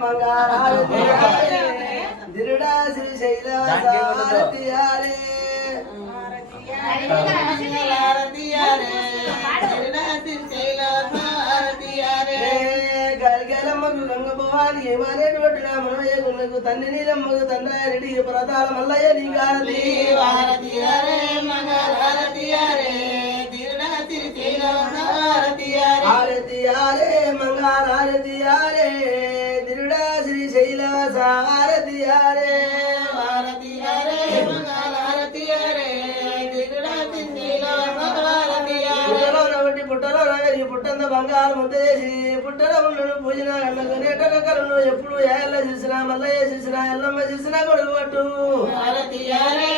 మంగారారతి దిరుడా శ్రీశైల సారథియారే గల్గలమ్మకు గంగభవాని ఏమనేటువంటి నా మనమయ్య గున్నకు తండ్రి నీలమ్మకు తండ్రి ప్రతాల మల్లయ్య నీ గారతి ఆరతియారే మంగారారతియారే దిరుడా శ్రీశైల సారథియారే పుట్టలో ఈ పుట్టంత బంగారం ముద్దేసి పుట్టలో ఉన్నాడు పూజన కన్నులు ఎప్పుడు ఏళ్ళ చూసినా మల్లయ్య చూసినా ఎల్లమ్మ చూసినా కొడుకు పట్టు ఆరతియారే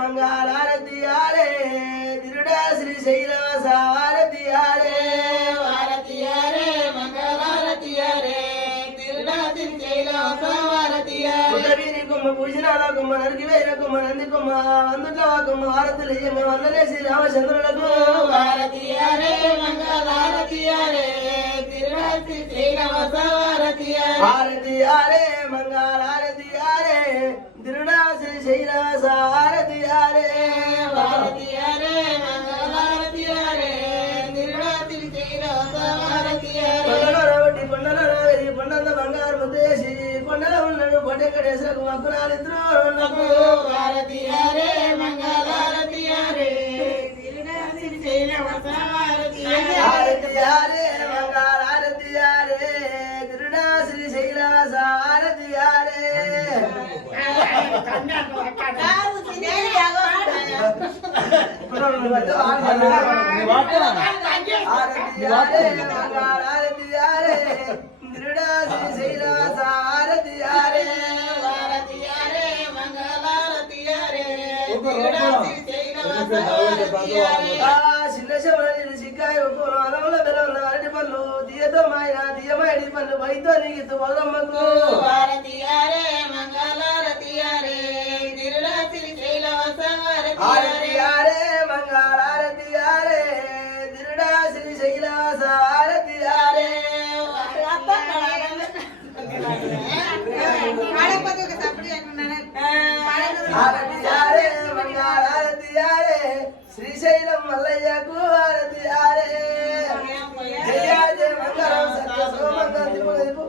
మంగారారతియారే దిరుడా శ్రీశైల సారథియారే పూజన కుమ్మ నరికి వేర కుమ్మ నంది కుమ్మ అందుట్లో కుమ్మ వారతులు వల్లనే శ్రీరామచంద్రులకు ఆరతియారే మంగారారతియారే దిరుడా శ్రీశైల సారథియారే కొండలో రావేరి కొండంత బంగారు ముద్దేసి కొండలో ఉన్నాడు బొడ్డెక్కడేసరకు మక్కురాలిద్దరు ఆరతియారే మంగారారతియారే దిరుడా శ్రీశైల సారథియారే ఆరతియారే మంగారారతియారే దిరుడా శ్రీశైల సారథియారే చిన్న శివని సిక్కాయ అనంలో బెలంల అరటి పళ్ళు తీయతో మాయ తీయమైడి పళ్ళు వైతో నీకు వదమ్మకు ఆరతియారే మంగారారతియారే దిరుడా శ్రీశైల సారథియారే ఆరతియారే మంగారారతియారే శ్రీశైలం మల్లయ్యకు ఆరతియారే జయ జయ మంగళం సత్య సోమంగళం దిపు